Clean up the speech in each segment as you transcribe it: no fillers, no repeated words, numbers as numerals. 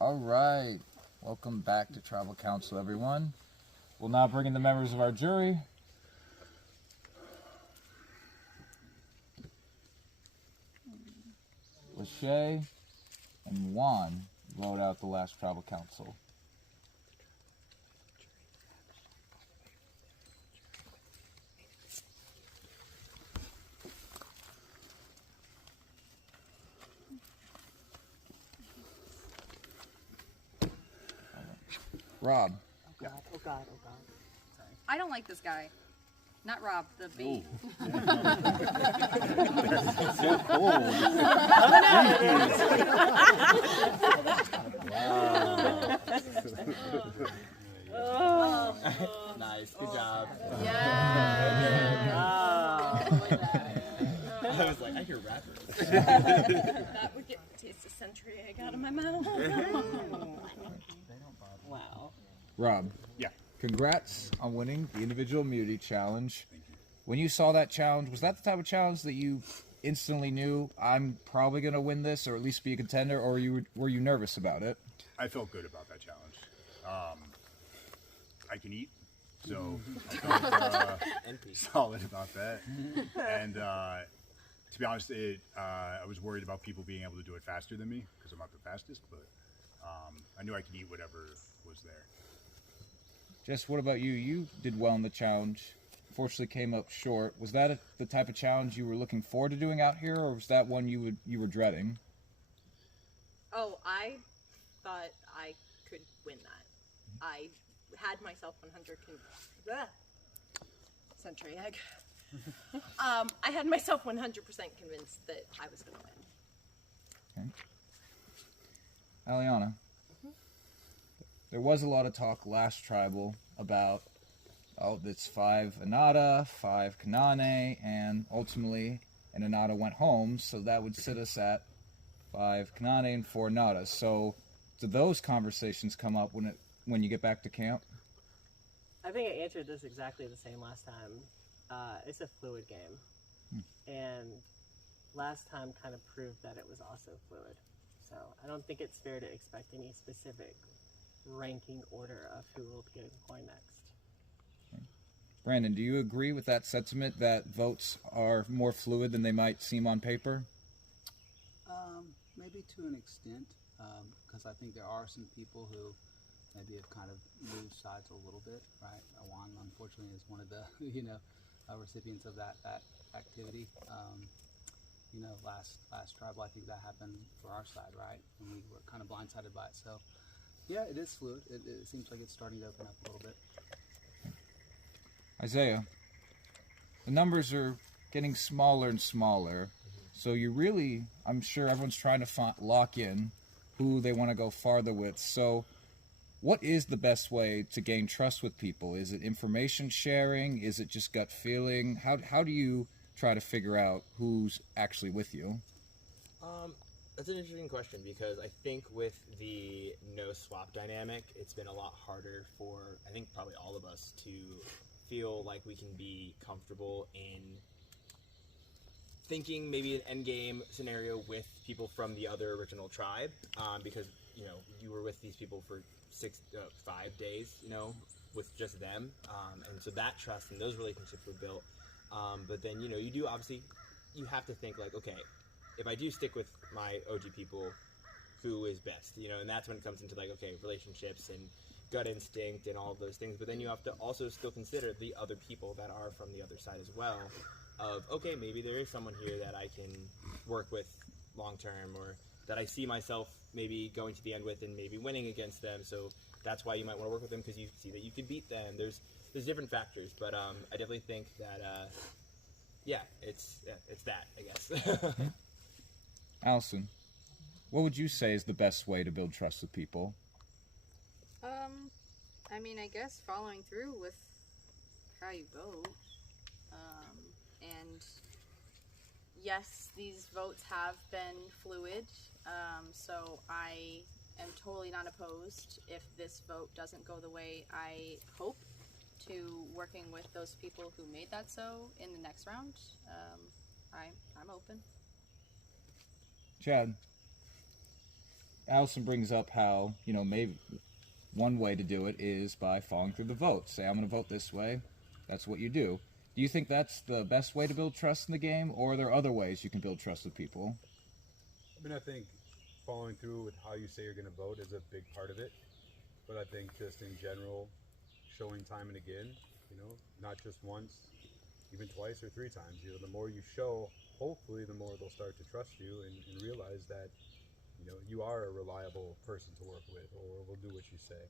All right, welcome back to Tribal Council, everyone. We'll now bring in the members of our jury. Lachey and Juan vote out the last Tribal Council. Rob. Oh God, oh God, oh God. Sorry. I don't like this guy. Not Rob, the bee. So cold. Wow. Nice, good job. Yeah. I was like, I hear rappers. That would get a taste of century egg out of my mouth. Wow. Rob. Yeah. Congrats on winning the individual immunity challenge. Thank you. When you saw that challenge, was that the type of challenge that you instantly knew, I'm probably going to win this or at least be a contender, or were you nervous about it? I felt good about that challenge. I can eat, so I felt solid about that. And to be honest, I was worried about people being able to do it faster than me because I'm not the fastest, but I knew I could eat whatever was there. Jess, what about you? You did well in the challenge. Unfortunately, came up short. Was that the type of challenge you were looking forward to doing out here, or was that one you were dreading? Oh, I thought I could win that. I had myself 100 century egg. I had myself 100% convinced that I was going to win. Okay. Aliana, there was a lot of talk last Tribal about, it's 5 Anata, 5 Kanane, and ultimately an Anata went home, so that would sit us at 5 Kanane and 4 Anata. So do those conversations come up when you get back to camp? I think I answered this exactly the same last time. It's a fluid game. And last time kind of proved that it was also fluid. So I don't think it's fair to expect any specific ranking order of who will be getting coin next. Okay. Brandon, do you agree with that sentiment that votes are more fluid than they might seem on paper? Maybe to an extent, because I think there are some people who maybe have kind of moved sides a little bit, right? Juan, unfortunately, is one of the recipients of that activity. Last Tribal, I think that happened for our side, right? And we were kind of blindsided by it. So, yeah, it is fluid. It seems like it's starting to open up a little bit. Isaiah, the numbers are getting smaller and smaller, so you really, I'm sure everyone's trying to lock in who they want to go farther with. So what is the best way to gain trust with people? Is it information sharing? Is it just gut feeling? How do you try to figure out who's actually with you? That's an interesting question, because I think with the no swap dynamic, it's been a lot harder for, I think, probably all of us to feel like we can be comfortable in thinking maybe an end game scenario with people from the other original tribe, because you were with these people for 5 days, with just them, and so that trust and those relationships were built. But then you do obviously, you have to think like, okay, if I do stick with my OG people, who is best, and that's when it comes into like, okay, relationships and gut instinct and all of those things. But then you have to also still consider the other people that are from the other side as well, of, okay, maybe there is someone here that I can work with long term, or that I see myself maybe going to the end with and maybe winning against them. So that's why you might want to work with them, because you see that you can beat them. There's different factors, but I definitely think that it's that, I guess. Allison, what would you say is the best way to build trust with people? I guess following through with how you vote. And yes, these votes have been fluid, so I am totally not opposed, if this vote doesn't go the way I hope, to working with those people who made that so in the next round. I'm open. Chad, Allison brings up how, maybe one way to do it is by following through the votes. Say, I'm going to vote this way. That's what you do. Do you think that's the best way to build trust in the game, or are there other ways you can build trust with people? I mean, I think following through with how you say you're going to vote is a big part of it. But I think just in general, showing time and again, not just once, even twice or 3 times, the more you show, hopefully the more they'll start to trust you and realize that, you are a reliable person to work with, or will do what you say.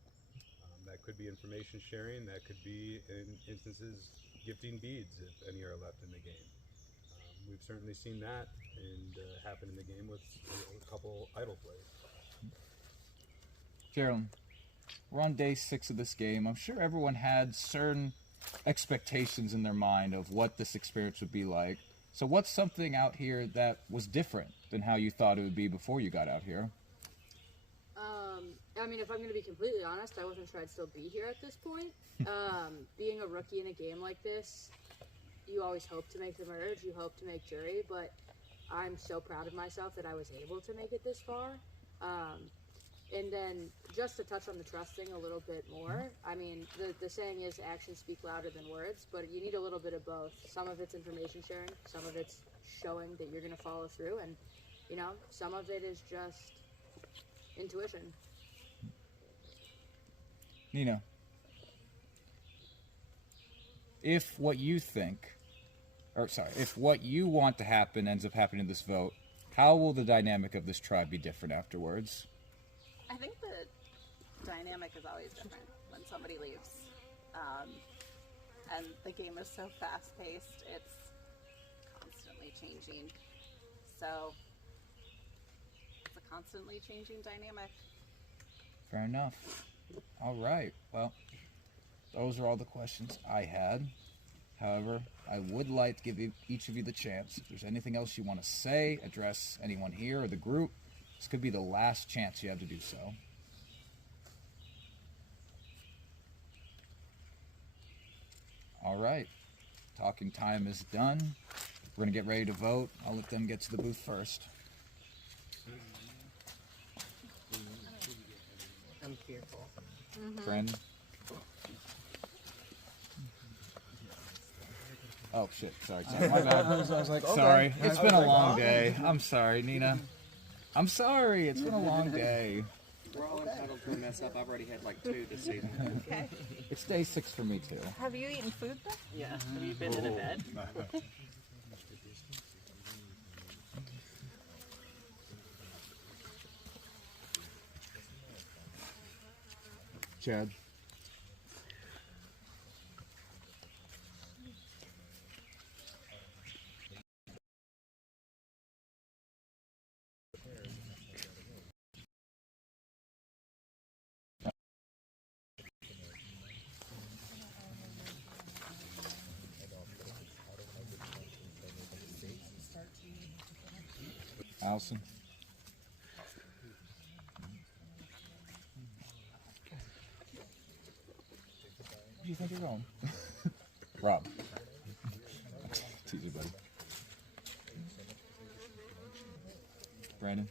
That could be information sharing. That could be, in instances, gifting beads if any are left in the game. We've certainly seen that and happen in the game with a couple idle plays. Geraldine, we're on day 6 of this game. I'm sure everyone had certain expectations in their mind of what this experience would be like. So what's something out here that was different than how you thought it would be before you got out here? I mean, if I'm going to be completely honest, I wasn't sure I'd still be here at this point. Being a rookie in a game like this, you always hope to make the merge, you hope to make jury, but I'm so proud of myself that I was able to make it this far. And then just to touch on the trusting a little bit more, I mean, the saying is actions speak louder than words, but you need a little bit of both. Some of it's information sharing, some of it's showing that you're going to follow through, and, some of it is just intuition. Nina, if what you want to happen ends up happening in this vote, how will the dynamic of this tribe be different afterwards? I think the dynamic is always different when somebody leaves. And the game is so fast-paced, it's constantly changing. So, it's a constantly changing dynamic. Fair enough. All right. Well, those are all the questions I had. However, I would like to give each of you the chance. If there's anything else you want to say, address anyone here or the group, this could be the last chance you have to do so. All right. Talking time is done. We're going to get ready to vote. I'll let them get to the booth first. I'm fearful. Brandon? Oh, shit. Sorry. My bad. I was like, okay. Sorry. It's been a long day. I'm sorry, Nina. I'm sorry. It's been a long day. We're all entitled to a mess up. I've already had like 2 this evening. Okay. It's day 6 for me, too. Have you eaten food then? Yeah. Have you been in a bed? Chad? Allison? Where do you think you're going? Rob. It's easy, buddy. Brandon?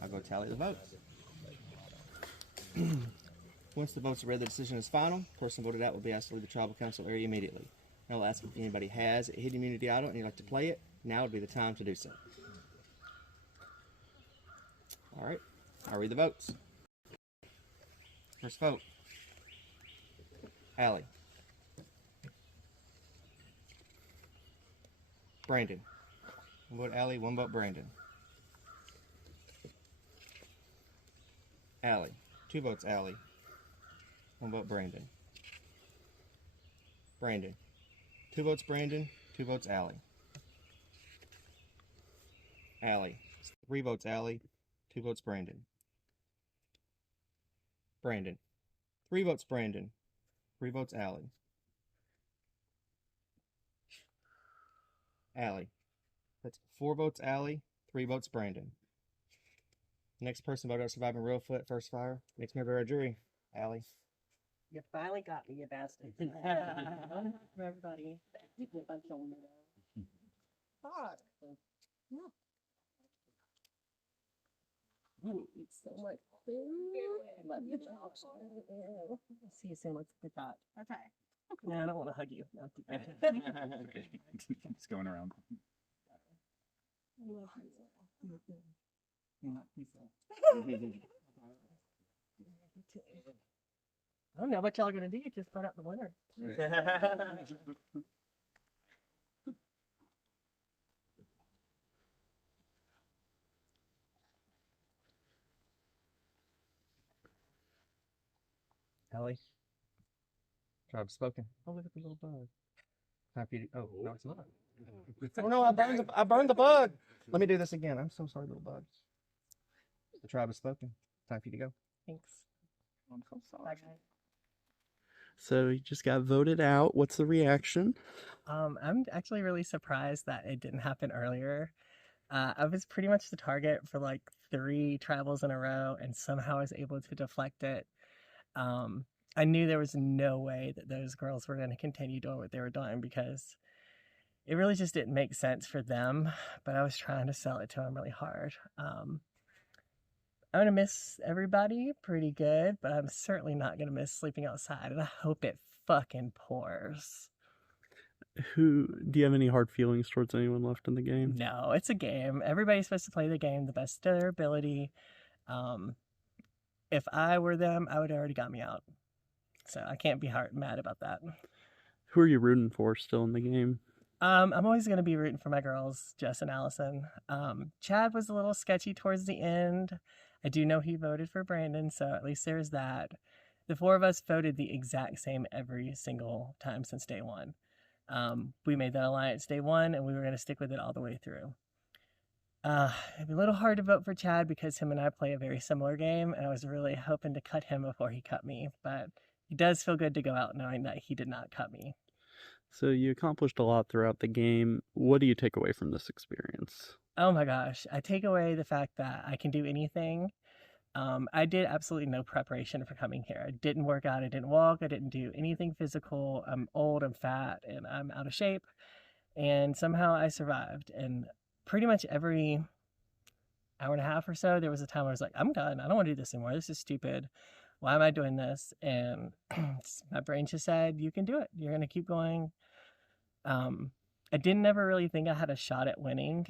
I'll go tally the votes. Once the votes are read, the decision is final. The person voted out will be asked to leave the tribal council area immediately. I'll ask if anybody has a hidden immunity idol and you'd like to play it. Now would be the time to do so. All right, I'll read the votes. First vote, Allie. Brandon. 1 vote Allie, 1 vote Brandon. Allie. 2 votes Allie, 1 vote Brandon. Brandon. 2 votes Brandon, 2 votes Allie. Allie. 3 votes Allie, 2 votes Brandon. Brandon. 3 votes Brandon, 3 votes Allie. Allie. That's 4 votes Allie, 3 votes Brandon. Next person voted out surviving real foot first fire. Next member of our jury, Allie. You finally got me, you bastard. For everybody. Fuck. You eat so much food. Love you. See you soon. Let's get that. Okay. No, I don't want to hug you. Not too bad. It's going around. I don't know what y'all are gonna do. You just put out the winner. Ellie. Tribe spoken. Oh, look at the little bug. Happy to, oh, no, it's not. Oh no, I burned the bug. Let me do this again. I'm so sorry, little bug. The tribe has spoken. Time for you to go. Thanks. I'm so sorry. So you just got voted out. What's the reaction? I'm actually really surprised that it didn't happen earlier. I was pretty much the target for like 3 tribals in a row, and somehow I was able to deflect it. I knew there was no way that those girls were going to continue doing what they were doing because it really just didn't make sense for them, but I was trying to sell it to them really hard. I'm going to miss everybody pretty good, but I'm certainly not going to miss sleeping outside, and I hope it fucking pours. Do you have any hard feelings towards anyone left in the game? No, it's a game. Everybody's supposed to play the game the best of their ability. If I were them, I would have already got me out. So I can't be mad about that. Who are you rooting for still in the game? I'm always going to be rooting for my girls, Jess and Allison. Chad was a little sketchy towards the end. I do know he voted for Brandon, so at least there's that. The 4 of us voted the exact same every single time since day one. We made that alliance day one, and we were going to stick with it all the way through. It'd be a little hard to vote for Chad because him and I play a very similar game, and I was really hoping to cut him before he cut me, but it does feel good to go out knowing that he did not cut me. So you accomplished a lot throughout the game. What do you take away from this experience? Oh my gosh, I take away the fact that I can do anything. I did absolutely no preparation for coming here. I didn't work out, I didn't walk, I didn't do anything physical. I'm old, I'm fat, and I'm out of shape. And somehow I survived. And pretty much every hour and a half or so, there was a time where I was like, I'm done. I don't want to do this anymore. This is stupid. Why am I doing this? And my brain just said, you can do it. You're going to keep going. I didn't ever really think I had a shot at winning.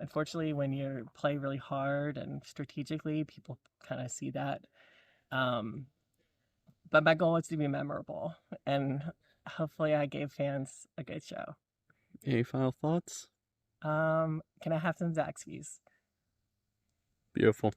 Unfortunately, when you play really hard and strategically, people kind of see that. But my goal was to be memorable, and hopefully I gave fans a good show. Any final thoughts? Can I have some Zaxby's? Beautiful.